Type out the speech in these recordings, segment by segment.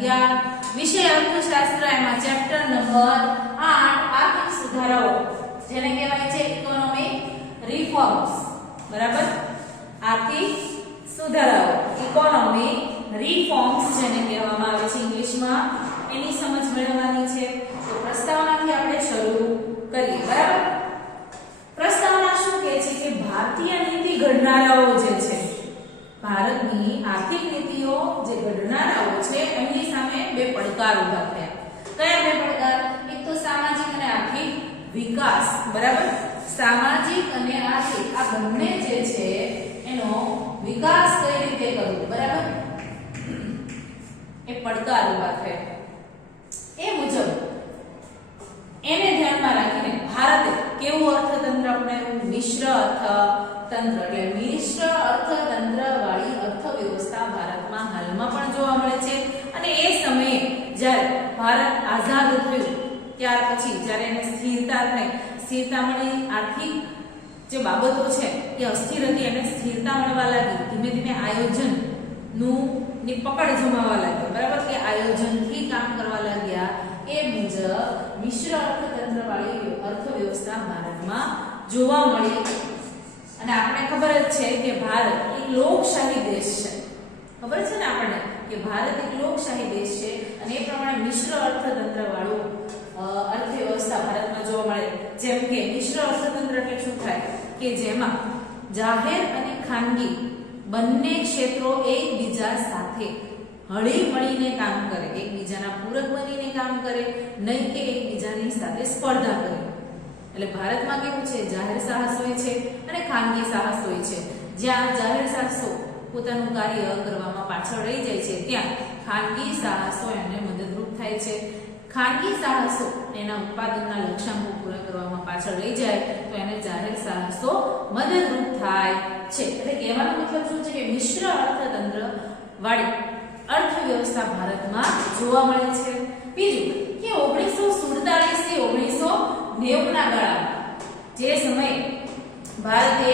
11 વિષય અર્થશાસ્ત્ર એમાં ચેપ્ટર નંબર 8 આર્થિક સુધારાઓ જેને કહેવાય છે ઇકોનોમિક રિફોર્મ્સ બરાબર આર્થિક સુધારાઓ ઇકોનોમિક રિફોર્મ્સ જેને કહેવામાં આવે છે ઇંગ્લિશમાં એની સમજ મેળવવાની છે તો પ્રસ્તાવનાથી આપણે શરૂ કરીએ બરાબર પ્રસ્તાવના શું કહે છે કે ભારતીય નીતિ ઘડનારાઓ જે છે ભારતની આર્થિક નીતિઓ જે ઘડનારાઓ છે એમની સામે બે પડકાર ઊભા થયા કયા બે પડકાર એક તો સામાજિક અને આર્થિક વિકાસ બરાબર સામાજિક અને આર્થિક આ બંને જે છે એનો વિકાસ કઈ રીતે કરવો બરાબર એ પડકાર ઊભા થયા એ મુજબ એને ધ્યાનમાં રાખીને ભારતે કેવું અર્થતંત્ર અપનાવ્યું મિશ્ર અર્થતંત્ર એટલે મિશ્ર અર્થતંત્ર વાળી અર્થવ્યવસ્થા ભારતમાં હાલમાં પણ જોવા મળે છે અને એ સમયે જ્યારે ભારત આઝાદ થયું ત્યાર પછી જ્યારે એને સ્થિરતા થઈ સ્થિરતા મળી આર્થિક જે બાબતો છે એ અસ્થિર હતી અને સ્થિરતા મળવા લાગી ધીમે ધીમે આયોજન નું ની પકડ જમાવા લાગી બરાબર કે આયોજનથી કામ કરવા લાગ્યા એ મુજબ મિશ્ર અર્થતંત્ર વાળી અર્થવ્યવસ્થા ભારતમાં જોવા મળી અને આપણે ખબર જ છે કે ભારત એક લોકશાહી દેશ છે ખબર છે ને આપણને કે ભારત એક લોકશાહી દેશ છે અને એ પ્રમાણે મિશ્ર અર્થતંત્ર વાળું અર્થવ્યવસ્થા ભારતમાં જોવા મળે જેમ કે મિશ્ર અર્થતંત્ર એટલે શું થાય કે જેમાં જાહેર અને ખાનગી બંને ક્ષેત્રો એકબીજા સાથે હળી મળીને કામ કરે એકબીજાના પૂરક બનીને કામ કરે નહીં કે એકબીજાની સાથે સ્પર્ધા કરે એટલે ભારતમાં કેવું છે જાહેર સાહસ હોય છે અને ખાનગી સાહસ હોય છે જ્યાં જાહેર સાહસો પોતાનું કાર્ય કરવામાં પાછળ રહી જાય છે ત્યાં ખાનગી સાહસો એમને મદદરૂપ થાય છે ખાનગી સાહસો એના ઉત્પાદનના લક્ષ્યાંકો પૂરા કરવામાં પાછળ રહી જાય તો એને જાહેર સાહસો મદદરૂપ થાય છે એટલે કહેવાનો મતલબ શું છે કે મિશ્ર અર્થતંત્ર વાળી અર્થવ્યવસ્થા ભારતમાં જોવા મળે છે બીજું કે 1947 થી 1990 ના ગાળામાં જે સમયે ભારતે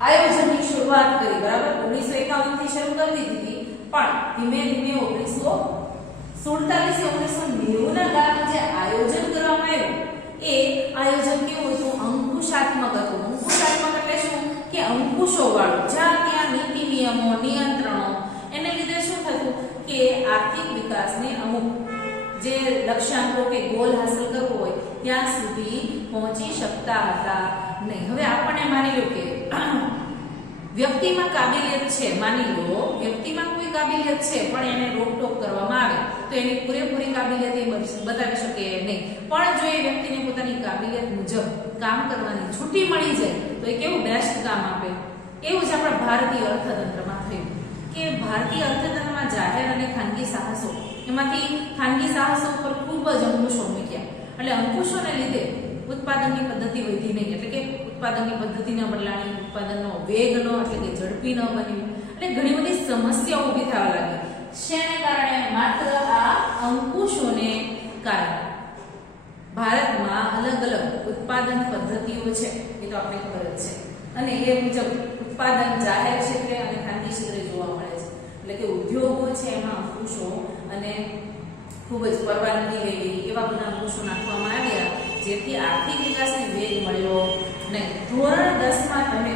આયોજનની શરૂઆત કરી બરાબર 1951 થી શરૂ કરી દીધી પણ ધીમે ધીમે 1947 થી 1990 ના ગાળામાં જે આયોજન કરવામાં આવ્યું એ આયોજન કેવું હતું અંકુશાત્મક હતું અંકુશાત્મક એટલે શું કે અંકુશો વાળું જ્યાં ત્યાં નીતિ નિયમો નિયંત્રણો એને લીધે શું થતું કે આર્થિક વિકાસને અમુક જે લક્ષ્યાંકો કે ગોલ હાંસલ કરવો હોય ત્યાં સુધી પહોંચી શકતા હતા નહીં હવે આપણને માની લો કે વ્યક્તિમાં કાબિલિયત છે માની લો વ્યક્તિમાં કોઈ કાબિલિયત છે પણ એને રોકટોક કરવામાં આવે તો એની પૂરેપૂરી કાબિલિયત એ બતાવી શકે નહીં પણ જો એ વ્યક્તિને પોતાની કાબિલિયત મુજબ કામ કરવાની છૂટી મળી જાય તો એ કેવું બેસ્ટ કામ આપે એવું જ આપણા ભારતીય અર્થતંત્રમાં થયું કે ભારતીય અર્થતંત્રમાં જાહેર અને ખાનગી સાહસો એમાંથી ખાનગી સાહસો પર ખૂબ જ અંકુશો મૂક્યા એટલે અંકુશોને લીધે ઉત્પાદનની પદ્ધતિ વધી નહીં એટલે કે ઉત્પાદનની પદ્ધતિ ન બદલાણી ઉત્પાદનનો વેગ ન એટલે કે ઝડપી ન બન્યું એટલે ઘણી બધી સમસ્યાઓ ઊભી થવા લાગી શેને કારણે માત્ર આ અંકુશોને કારણે ભારતમાં અલગ અલગ ઉત્પાદન પદ્ધતિઓ છે એ તો આપણે ખબર જ છે અને એ મુજબ ઉત્પાદન જાહેર ક્ષેત્રે અને ખાનગી ક્ષેત્રે જોવા મળે છે એટલે કે ઉદ્યોગો છે એમાં અંકુશો અને ખૂબ જ પરવાનગી લેવી એવા બધા અંકુશો નાખવામાં આવ્યા જેથી આર્થિક વિકાસને વેગ મળ્યો નહીં ધોરણ 10 માં તમે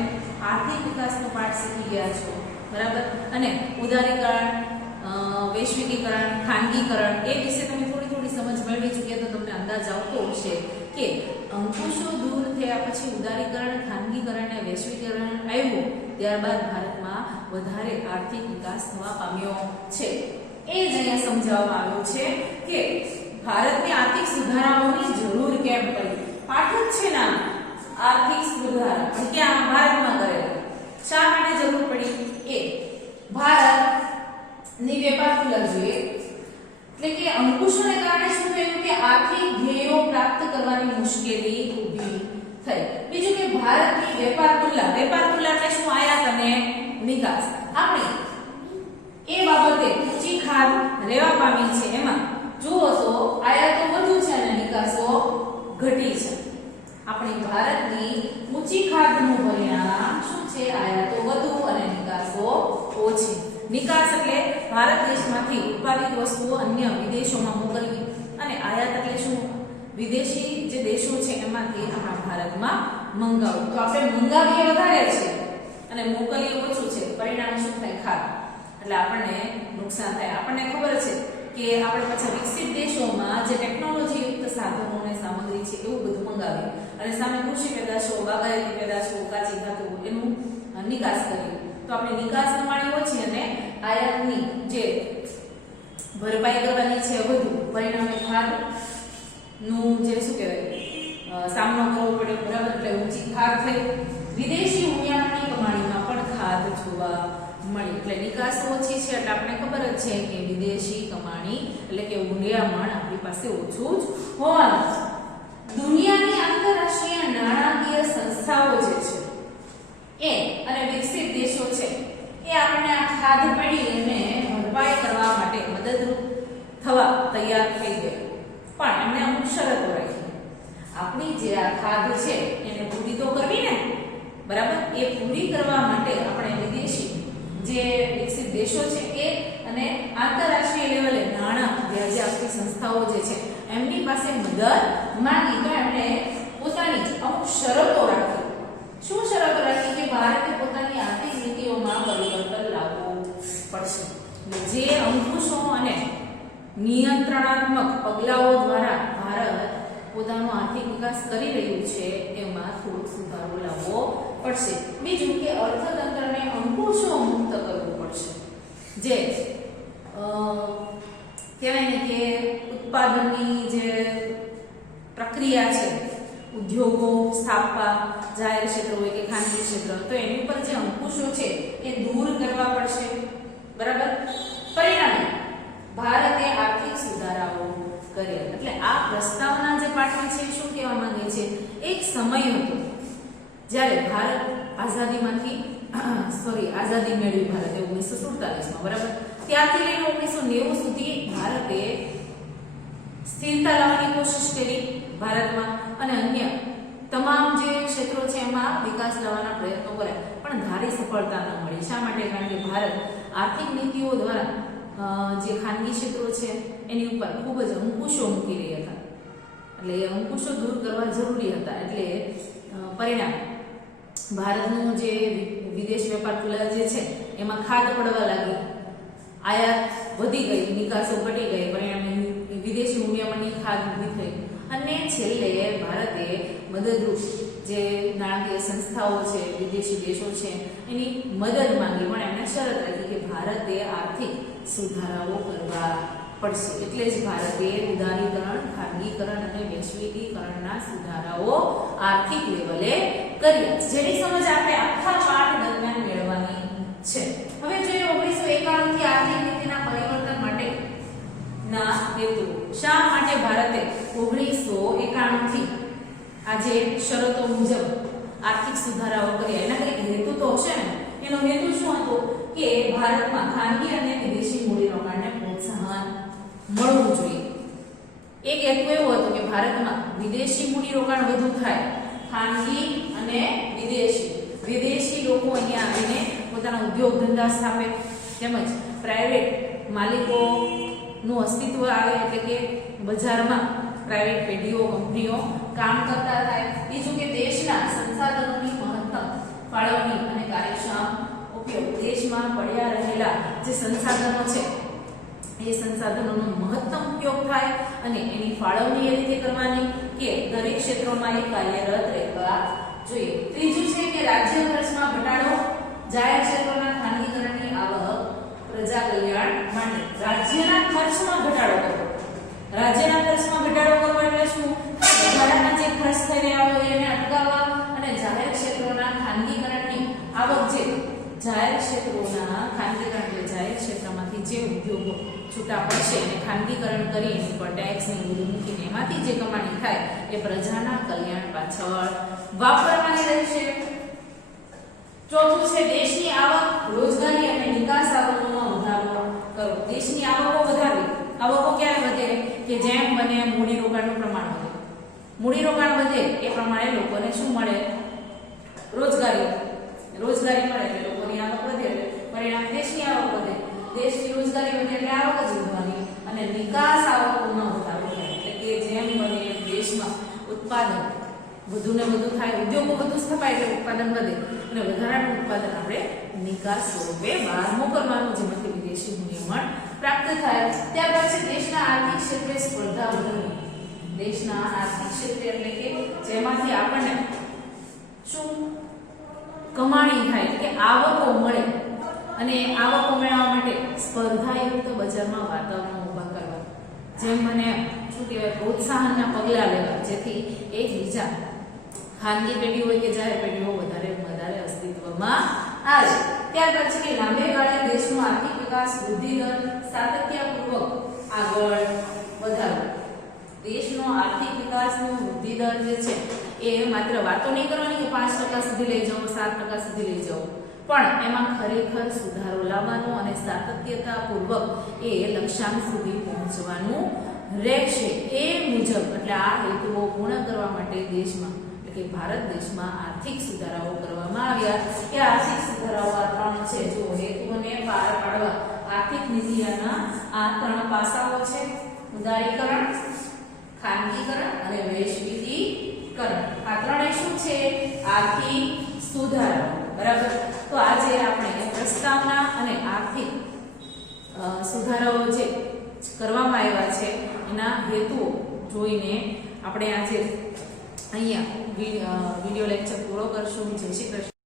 આર્થિક વિકાસનો પાઠ શીખી ગયા છો બરાબર અને ઉદારીકરણ વૈશ્વિકીકરણ ખાનગીકરણ એ વિશે તમે થોડી સમજ મેળવી ચૂક્યા તો તમને અંદાજ આવતો હશે કે અંકુશો દૂર થયા પછી ઉદારીકરણ ખાનગીકરણ અને વૈશ્વિકીકરણ આવ્યું ત્યારબાદ ભારતમાં વધારે આર્થિક વિકાસ થવા પામ્યો છે એ જ અહીંયા સમજાવવામાં આવ્યું છે કે ભારતની આર્થિક સુધારાઓની જરૂર કેમ પડી પાઠ જ છે ના આર્થિક સુધારા ક્યાં ભારતમાં કરેલા શા માટે જરૂર પડી એ ભારતની વેપાર ખુલ્લા જોઈએ એટલે કે અંકુશોને કારણે શું થયું કે આર્થિક ધ્યેયો પ્રાપ્ત કરવાની મુશ્કેલી ઊભી થઈ બીજું કે ભારતની વેપાર ખુલ્લા એટલે શું આયાત અને નિકાસ આપણે એ બાબતે ઊંચી ખાદ રહેવા પામી છે એમાં જુઓ તો આયાતો વધુ છે અને નિકાસો ઘટી છે આપણી ભારતની ઊંચી ખાદનું પરિણામ શું છે આયાતો વધુ અને નિકાસો ઓછી નિકાસ એટલે ભારત દેશમાંથી ઉત્પાદિત વસ્તુઓ અન્ય વિદેશોમાં મોકલવી, અને આયાત એટલે શું? વિદેશી જે દેશો છે એમાંથી આપણા ભારતમાં મંગાવવું. તો આપણે મંગાવીએ વધારે છે અને મોકલીએ ઓછું છે, પરિણામે શું થાય? ખાધ. એટલે આપણને નુકસાન થાય. આપણને ખબર છે કે આપણે પાછા વિકસિત દેશોમાં જે ટેકનોલોજી યુક્ત સાધનો અને સામગ્રી છે એવું બધું મંગાવીએ, અને સામે કૃષિ પેદાશો, બાગાયતી પેદાશો, કાચી ધાતુઓ એનું નિકાસ કરીએ. તો આપણે નિકાસ પ્રમાણે ઓછી અને આયાતની જે ભરપાઈ કરવાની છે વધુ, પરિણામે ખાધનું જે શું કહેવાય સામનો કરવો પડે. બરાબર? એટલે ઊંચી ખાધ થઈ. વિદેશી હુંડિયામણની કમાણીમાં પણ ખાધ જોવા મળી. એટલે નિકાસ ઓછી છે એટલે આપણે ખબર જ છે કે વિદેશી કમાણી એટલે કે હુંડિયામણ આપણી પાસે ઓછું જ હોવાનું. દુનિયાની આંતરરાષ્ટ્રીય નાણાકીય સંસ્થાઓ જે છે એ અને વિકસિત દેશો છે એ આપણે આ ખાધ પડી અને ભરપાઈ કરવા માટે મદદરૂપ થવા તૈયાર થઈ ગયા, પણ એમણે અમુક શરતો રાખી. આપણી જે આ ખાધ છે એને પૂરી તો કરવી ને, બરાબર? એ પૂરી કરવા માટે આપણે વિદેશી જે વિકસિત દેશો છે એ અને આંતરરાષ્ટ્રીય લેવલે નાણાં વ્યાજે આપતી સંસ્થાઓ જે છે એમની પાસે મદદ માંગી. તો એમણે પોતાની અમુક શરતો રાખી. શું શરતો રાખી? કે ભારતે પોતાની આર્થિક નીતિઓમાં પરિવર્તન લાવવું પડશે. જે અંકુશો અને નિયંત્રણાત્મક પગલાઓ દ્વારા ભારત પોતાનો આર્થિક વિકાસ કરી રહ્યું છે એમાં થોડો સુધારો લાવવો પડશે. બીજું કે અર્થતંત્રને અંકુશો મુક્ત કરવું પડશે. જે કહેવાય ને કે ઉત્પાદનની જે પ્રક્રિયા છે, ઉદ્યોગો સ્થાપવા, જાહેર ક્ષેત્ર હોય કે ખાનગી ક્ષેત્ર, તો એની ઉપર જે અંકુશો છે એ દૂર કરવા પડશે. બરાબર? પરિણામે ભારતે આર્થિક સુધારાઓ કર્યા. એટલે આ પ્રસ્તાવના જે પાઠવી છે શું કહેવા માંગે છે? એક સમય હતો જ્યારે ભારત આઝાદી મેળવી ભારતે 1947માં. બરાબર? ત્યારથી લઈને 1990 સુધી ભારતે સ્થિરતા લાવવાની કોશિશ કરી ભારતમાં, અને અન્ય તમામ જે ક્ષેત્રો છે એમાં વિકાસ લાવવાના પ્રયત્નો કર્યા, પણ ધારી સફળતા ન મળી. શા માટે? કારણ કે ભારત આર્થિક નીતિઓ દ્વારા જે ખાનગી ક્ષેત્રો છે એની ઉપર ખૂબ જ અંકુશો મૂકી રહ્યા હતા. એટલે એ અંકુશો દૂર કરવા જરૂરી હતા. એટલે પરિણામ ભારતનું જે વિદેશ વેપાર તુલના જે છે એમાં ખાધ પડવા લાગી, આયાત વધી ગઈ, નિકાસો ઘટી ગઈ, પરિણામે વિદેશી હુંડિયામણની ખાધ ઊભી થઈ, અને છેલ્લે ભારતે મદદરૂપ જે નાણાકીય સંસ્થાઓ છે, વિદેશી દેશો છે એની મદદ માંગી, પણ એમણે શરત રાખી કે ભારતે આર્થિક સુધારાઓ કરવા પડશે. એટલે જ ભારતે ઉદારીકરણ, ખાનગીકરણ અને વૈશ્વિકીકરણના સુધારાઓ આર્થિક લેવલે કર્યા, જેની સમજ આપણે આખા પાઠ દરમિયાન મેળવવાની છે. હવે જોઈએ 1991 થી આર્થિક નીતિના પરિવર્તન માટે ના હેતુ. શા માટે ભારતે 1991 થી આજે શરતો મુજબ આર્થિક સુધારાઓ કર્યા? એના કંઈક હેતુ તો હશે ને. એનો હેતુ શું હતો? કે ભારતમાં ખાનગી અને વિદેશી મૂડીરોકાણને પ્રોત્સાહન મળવું જોઈએ. એક હેતુ એવો હતો કે ભારતમાં વિદેશી મૂડીરોકાણ વધુ થાય, ખાનગી અને વિદેશી લોકો અહીંયા આવીને પોતાના ઉદ્યોગ ધંધા સ્થાપે, તેમજ પ્રાઇવેટ માલિકોનું અસ્તિત્વ આવે, એટલે કે બજારમાં પ્રાઇવેટ પેઢીઓ, કંપનીઓ કામ કરતા થાય. બીજું કે દેશના સંસાધનોની મહત્તમ ફાળવણી અને કાર્યક્ષમ ઉપયોગ. દેશમાં પડ્યા રહેલા જે સંસાધનો છે એ સંસાધનોનો મહત્તમ ઉપયોગ થાય અને એની ફાળવણી એ રીતે કરવાની કે દરેક ક્ષેત્રોમાં એ કાર્યરત રહેવા જોઈએ. ત્રીજું છે કે રાજ્ય ખર્ચમાં ઘટાડો, જાહેર ક્ષેત્રોના ખાનગીકરણની આવક, પ્રજા કલ્યાણ માટે. રાજ્યના ખર્ચમાં ઘટાડો કરવો. રાજ્યના ખર્ચમાં ઘટાડો કરવો એટલે શું? વધારાના જે ખર્ચ થઈ રહ્યા હોય એને અટકાવવા, અને જાહેર ક્ષેત્રોના ખાનગીકરણની આવક, જે જાહેર ક્ષેત્રોના ખાનગીકરણ એટલે જાહેર ક્ષેત્રમાંથી જે ઉદ્યોગો છૂટા પડશે અને ખાનગીકરણ કરી એની પર ટેક્સ ને બધું મૂકીને એમાંથી જે કમાણી થાય એ પ્રજાના કલ્યાણ પાછળ વાપરવાની રહેશે. ચોથું છે દેશની આવક, રોજગારી અને નિકાસ આવકોમાં વધારો કરો. દેશની આવકો વધારવી. આવકો ક્યારે વધે? કે જેમ બને એમ મૂડીરોકાણનું પ્રમાણ વધે. મૂડીરોકાણ વધે એ પ્રમાણે લોકોને શું મળે? રોજગારી મળે એટલે લોકોની આવક વધે, પરિણામે દેશની આવક વધે. દેશની રોજગારી વધે એટલે આવક જ વધવાની અને નિકાસ આવકોમાં વધારો થાય એટલે કે જેમ બને એમ દેશમાં ઉત્પાદન વધુ ને વધુ થાય, ઉદ્યોગો વધુ સ્થપાય એટલે ઉત્પાદન વધે અને વધારાનું ઉત્પાદન આપણે નિકાસ સ્વરૂપે બહાર મોકલવાનું, જેમાંથી વિદેશી વિનિમય પ્રાપ્ત થાય. ત્યાર પછી દેશના આર્થિક ક્ષેત્રે સ્પર્ધા વધવાની. દેશના આર્થિક ક્ષેત્રે એટલે કે જેમાંથી આપણને શું કમાણી થાય કે આવકો મળે અને આવકો મેળવવા માટે સ્પર્ધાયુક્ત બજારમાં વાતાવરણ ઊભા કરવા, જેમ મને શું કહેવાય પ્રોત્સાહનના પગલાં લેવા, જેથી એકબીજા ખાનગી પેઢી હોય કે જાહેર પેઢીઓ વધારે અસ્તિત્વમાં આવે. ત્યાર પછી કે લાંબે ગાળે દેશનો આર્થિક વિકાસ વૃદ્ધિ દર સાતત્યપૂર્વક આગળ વધારવો. દેશનો આર્થિક વિકાસનો વૃદ્ધિ દર જે છે એ માત્ર વાતો નહીં કરવાની કે 5% સુધી લઈ જાઓ, 7% સુધી લઈ જાઓ, પણ એમાં ખરેખર સુધારો લાવવાનો અને સાતત્યતાપૂર્વક એ લક્ષ્યાંક સુધી પહોંચવાનું રહેશે. એ મુજબ એટલે આ હેતુઓ પૂર્ણ કરવા માટે દેશમાં એટલે કે ભારત દેશમાં આર્થિક સુધારાઓ કરવામાં આવ્યા. કે આર્થિક સુધારાઓ આ ત્રણ છે. જો હેતુઓને પાર પાડવા આર્થિક નીતિના આ ત્રણ પાસાઓ છે: ઉદારીકરણ, ખાનગીકરણ અને વૈશ્વિકીકરણ. આ ત્રણે શું છે? આર્થિક સુધારા. બરાબર. તો આજે આપણે પ્રસ્તાવના અને આર્થિક સુધારાઓ જે કરવામાં આવ્યા છે એના હેતુઓ જોઈને આપણે આજે અહીંયા વિડિયો લેક્ચર પૂરો કરશું. જય શ્રી કૃષ્ણ.